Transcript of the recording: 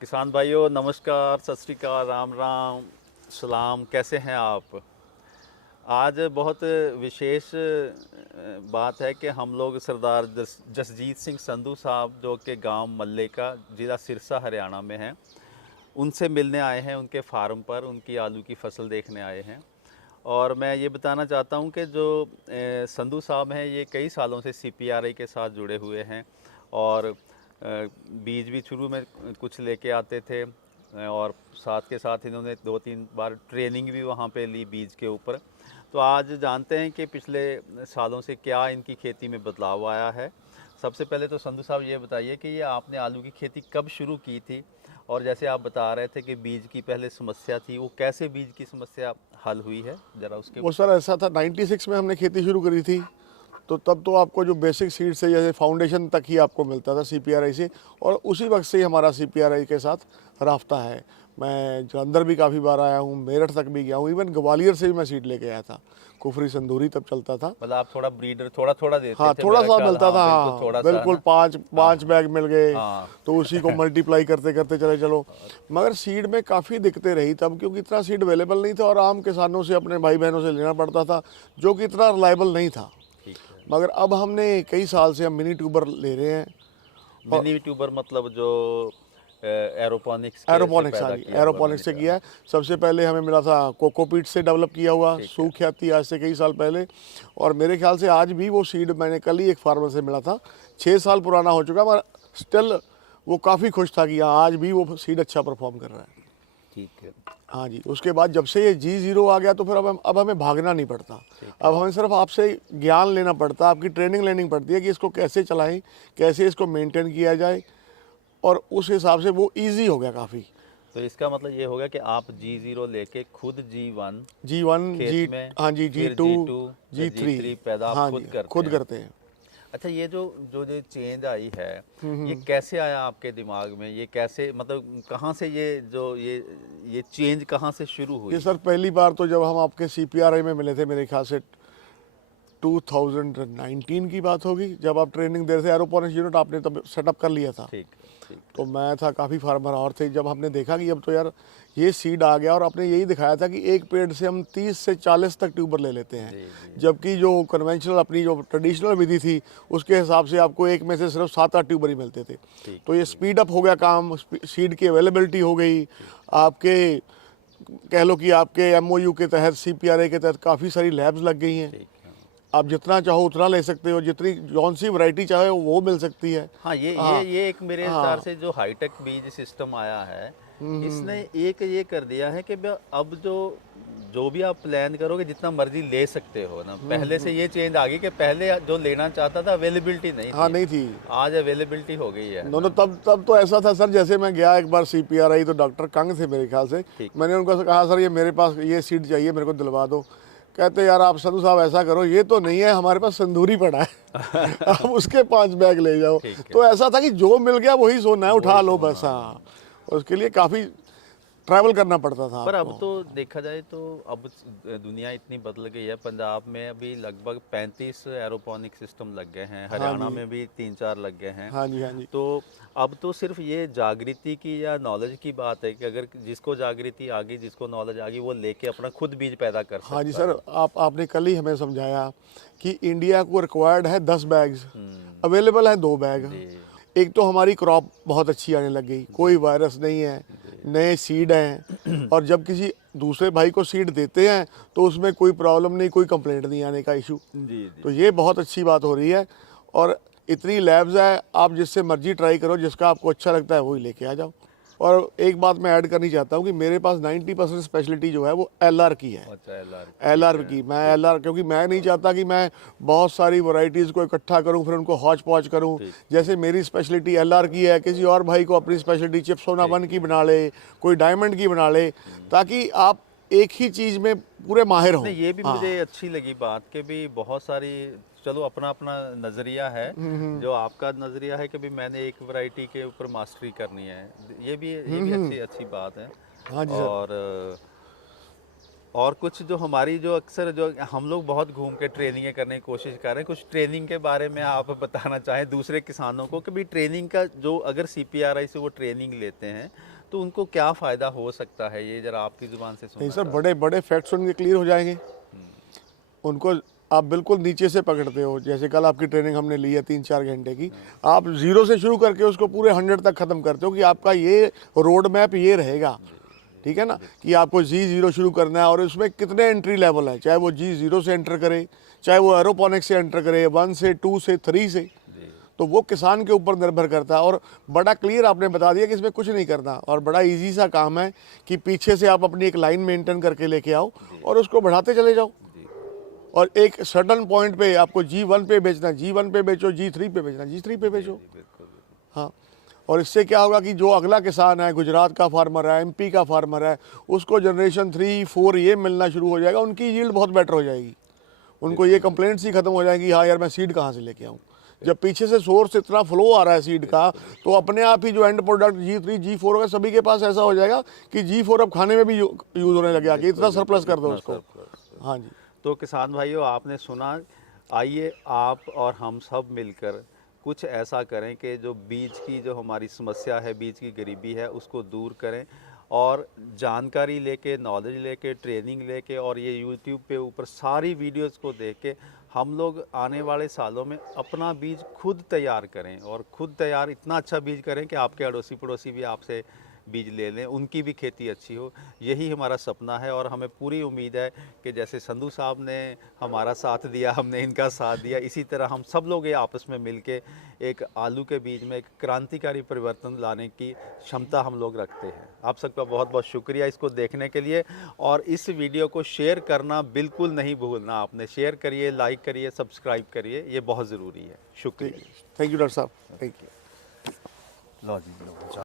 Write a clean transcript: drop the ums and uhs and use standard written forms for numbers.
किसान भाइयों नमस्कार, सत श्री अकाल, राम राम, सलाम। कैसे हैं आप? आज बहुत विशेष बात है कि हम लोग सरदार जसजीत सिंह संधू साहब जो कि गांव मल्ले का ज़िला सिरसा हरियाणा में हैं, उनसे मिलने आए हैं। उनके फार्म पर उनकी आलू की फसल देखने आए हैं। और मैं ये बताना चाहता हूँ कि जो संधू साहब हैं ये कई सालों से सीपीआरआई के साथ जुड़े हुए हैं। और बीज भी शुरू में कुछ लेके आते थे, और साथ के साथ इन्होंने 2-3 बार ट्रेनिंग भी वहाँ पे ली बीज के ऊपर। तो आज जानते हैं कि पिछले सालों से क्या इनकी खेती में बदलाव आया है। सबसे पहले तो संधू साहब ये बताइए कि ये आपने आलू की खेती कब शुरू की थी, और जैसे आप बता रहे थे कि बीज की पहले समस्या थी, वो कैसे बीज की समस्या हल हुई है, ज़रा उसके वो सर ऐसा था 96 में हमने खेती शुरू करी थी। तो तब तो आपको जो बेसिक सीड से जैसे फाउंडेशन तक ही आपको मिलता था सीपीआरआई से, और उसी वक्त से ही हमारा सीपीआरआई के साथ राब्ता है। मैं जलंधर भी काफ़ी बार आया हूँ, मेरठ तक भी गया हूँ, इवन ग्वालियर से भी मैं सीड लेके आया था। कुफरी संदूरी तब चलता था। मतलब आप थोड़ा ब्रीडर थोड़ा थोड़ा देते हाँ थे थोड़ा मेरा सा ख्याल। मिलता था, बिल्कुल हाँ थोड़ा सा बिल्कुल, ना। पाँच बैग मिल गए। हाँ तो उसी को मल्टीप्लाई करते करते चले चलो। मगर सीड में काफ़ी दिक्कतें रही तब, क्योंकि इतना सीड अवेलेबल नहीं था और आम किसानों से, अपने भाई बहनों से लेना पड़ता था, जो कि इतना रिलायबल नहीं था। ठीक है। मगर अब हमने कई साल से हम मिनी ट्यूबर ले रहे हैं। मिनी ट्यूबर मतलब जो एरोपोनिक्स के से एरोपोनिक्स, हाँ पैदा जी, किया हुआ एरोपोनिक्स मिनी से ट्यूबर। किया हाँ, है। सबसे पहले हमें मिला था कोकोपीट से डेवलप किया हुआ, ठीक है। सूख्याती, आज से कई साल पहले। और मेरे ख्याल से आज भी वो सीड मैंने कल ही एक फार्मर से मिला था, 6 साल पुराना हो चुका, मगर स्टिल वो काफ़ी खुश था कि हाँ आज भी वो सीड अच्छा परफॉर्म कर रहा है। ठीक है। हाँ जी, उसके बाद जब से ये G0 आ गया तो फिर अब हमें भागना नहीं पड़ता। ठीक अब है। हमें सिर्फ आपसे ज्ञान लेना पड़ता है, आपकी ट्रेनिंग लेनी पड़ती है कि इसको कैसे चलाएं, कैसे इसको मेंटेन किया जाए, और उस हिसाब से वो इजी हो गया काफ़ी। तो इसका मतलब ये होगा कि आप G0 लेके खुद G1 G1 खेत जी, में, हाँ जी, फिर G2, G2, फिर G3, G3 पैदा आप हाँ खुद जी, करते खुद हैं। करते हैं। अच्छा, ये जो जो जो चेंज आई है, ये कैसे आया आपके दिमाग में? ये कैसे, मतलब कहाँ से ये जो ये चेंज कहाँ से शुरू ये हुई? सर पहली बार तो जब हम आपके सीपीआरआई में मिले थे, मेरे ख्याल से 2019 की बात होगी, जब आप ट्रेनिंग दे रहे थे। एरोपोनिक्स यूनिट आपने तब सेटअप कर लिया था। ठीक है। ठीक तो है। मैं था, काफ़ी फार्मर और थे। जब हमने देखा कि अब तो यार ये सीड आ गया, और आपने यही दिखाया था कि एक पेड़ से हम 30 से 40 तक ट्यूबर ले लेते हैं, जी जी। जबकि जो कन्वेंशनल अपनी जो ट्रेडिशनल विधि थी उसके हिसाब से आपको एक में से सिर्फ 7-8 ट्यूबर ही मिलते थे। ठीक तो ये ठीक स्पीड अप हो गया काम, सीड की अवेलेबिलिटी हो गई। ठीक। आपके कह लो कि आपके एमओयू के तहत, सीपीआरआई के तहत काफ़ी सारी लैब्स लग गई हैं। ठीक है। आप जितना चाहो उतना ले सकते हो, जितनी जौन सी वैरायटी चाहे वो मिल सकती है। हाँ, हाँ ये एक मेरे विचार हाँ। से जो हाईटेक बीज सिस्टम आया है, इसने एक ये कर दिया है कि अब जो जो भी आप प्लान करोगे जितना मर्जी ले सकते हो ना। पहले से ये चेंज आ गई कि पहले जो लेना चाहता था अवेलेबिलिटी नहीं हाँ थी, नहीं थी। आज अवेलेबिलिटी हो गई है दोनों ना। तब तो ऐसा था सर, जैसे मैं गया एक बार सीपीआरआई, तो डॉक्टर कंग थे मेरे ख्याल से। ठीक है। मैंने उनको कहा सर ये मेरे पास ये सीट चाहिए, मेरे को दिलवा दो। कहते यार आप संधू साहब ऐसा करो, ये तो नहीं है, हमारे पास संदूरी पड़ा है आप उसके 5 बैग ले जाओ। ठीक है। तो ऐसा था कि जो मिल गया वही सोना है, उठा वही लो सोना। बस। हाँ, उसके लिए काफ़ी ट्रैवल करना पड़ता था पर अब आपको। तो देखा जाए तो अब दुनिया इतनी बदल गई है। पंजाब में अभी लगभग 35 एरोपोनिक सिस्टम लग गए हैं, हाँ हरियाणा जी, में भी 3-4 लग गए हैं। हाँ जी, हाँ जी। तो अब तो सिर्फ ये जागृति की या नॉलेज की बात है कि अगर जिसको जागृति आ गई, जिसको नॉलेज आ गई, वो लेके अपना खुद बीज पैदा कर हाँ जी सकता सर, है। आपने कल ही हमें समझाया कि इंडिया को रिक्वायर्ड है 10 बैग्स, हम्म। अवेलेबल है 2 बैग। जी एक तो हमारी क्रॉप बहुत अच्छी आने लग गई, कोई जी वायरस नहीं है, जी। नए सीड हैं। और जब किसी दूसरे भाई को सीड देते हैं तो उसमें कोई प्रॉब्लम नहीं, कोई कंप्लेंट नहीं आने का इशू। जी जी। तो ये बहुत अच्छी बात हो रही है। और इतनी लैब्स है, आप जिससे मर्जी ट्राई करो, जिसका आपको अच्छा लगता है वही लेके आ जाओ। और एक बात मैं ऐड करनी चाहता हूँ कि मेरे पास 90% स्पेशलिटी जो है वो एलआर की है। अच्छा, एलआर। ठीक एलआर है। की, मैं ठीक है। एलआर, क्योंकि मैं नहीं चाहता कि मैं बहुत सारी वैरायटीज़ को इकट्ठा करूं, फिर उनको हौच पौच करूं। ठीक जैसे ठीक मेरी स्पेशलिटी एलआर की है, किसी और भाई को अपनी स्पेशलिटी चिप सोना ठीक वन की ठीक। बना ले, कोई डायमंड की बना ले, ताकि आप एक ही चीज़ में पूरे माहिर हों। नहीं, ये भी हाँ मुझे अच्छी लगी बात कि भी बहुत सारी, चलो अपना अपना नज़रिया है। जो आपका नज़रिया है कि भी मैंने एक वैरायटी के ऊपर मास्टरी करनी है, ये भी अच्छी अच्छी बात है। हाँ जी सर। और और कुछ जो हमारी जो अक्सर जो हम लोग बहुत घूम के ट्रेनिंगें करने की कोशिश कर रहे हैं, कुछ ट्रेनिंग के बारे में आप बताना चाहें दूसरे किसानों को कि भी ट्रेनिंग का जो अगर CPRI से वो ट्रेनिंग लेते हैं तो उनको क्या फ़ायदा हो सकता है, ये ज़रा आपकी ज़ुबान से नहीं सुनना सर, बड़े बड़े फैक्ट्स उनके क्लियर हो जाएंगे। उनको आप बिल्कुल नीचे से पकड़ते हो, जैसे कल आपकी ट्रेनिंग हमने ली है 3-4 घंटे की, आप 0 से शुरू करके उसको पूरे 100 तक ख़त्म करते हो कि आपका ये रोड मैप ये रहेगा, ठीक है ना, कि आपको G0 शुरू करना है और उसमें कितने एंट्री लेवल है, चाहे वो G0 से एंटर करे, चाहे वो एरोपोनिक्स से एंटर करे, 1 से 2 से 3 से, तो वो किसान के ऊपर निर्भर करता है। और बड़ा क्लियर आपने बता दिया कि इसमें कुछ नहीं करना और बड़ा इजी सा काम है कि पीछे से आप अपनी एक लाइन मेंटेन करके लेके आओ और उसको बढ़ाते चले जाओ और एक सर्टन पॉइंट पे आपको G1 पे बेचना, G1 पे बेचो, G3 पे बेचना, G3 पे बेचो। हाँ, और इससे क्या होगा कि जो अगला किसान है, गुजरात का फार्मर है, MP का फार्मर है, उसको जनरेशन 3-4 ये मिलना शुरू हो जाएगा, उनकी यील्ड बहुत बेटर हो जाएगी, उनको ये कंप्लेंट्स ही खत्म हो जाएंगी, हाँ यार मैं सीड कहाँ से लेके आऊँ। जब पीछे से सोर्स इतना फ्लो आ रहा है सीड का, तो अपने आप ही जो एंड प्रोडक्ट G3 G4 होगा सभी के पास ऐसा हो जाएगा कि G4 अब खाने में भी यूज़ होने लगे, कि इतना सरप्लस कर दो उसको। हाँ जी। तो किसान भाइयों, आपने सुना, आइए आप और हम सब मिलकर कुछ ऐसा करें कि जो बीज की जो हमारी समस्या है, बीज की गरीबी है, उसको दूर करें और जानकारी लेके, नॉलेज लेके, ट्रेनिंग लेके और ये YouTube पे ऊपर सारी वीडियोस को देख के हम लोग आने वाले सालों में अपना बीज खुद तैयार करें और खुद तैयार इतना अच्छा बीज करें कि आपके अड़ोसी पड़ोसी भी आपसे बीज ले लें, उनकी भी खेती अच्छी हो। यही हमारा सपना है और हमें पूरी उम्मीद है कि जैसे संधू साहब ने हमारा साथ दिया, हमने इनका साथ दिया, इसी तरह हम सब लोग ये आपस में मिलके एक आलू के बीज में एक क्रांतिकारी परिवर्तन लाने की क्षमता हम लोग रखते हैं। आप सबका बहुत बहुत शुक्रिया इसको देखने के लिए और इस वीडियो को शेयर करना बिल्कुल नहीं भूलना। आपने शेयर करिए, लाइक करिए, सब्सक्राइब करिए, ये बहुत ज़रूरी है। शुक्रिया। थैंक यू डॉक्टर साहब, थैंक यू। लो जी, लो।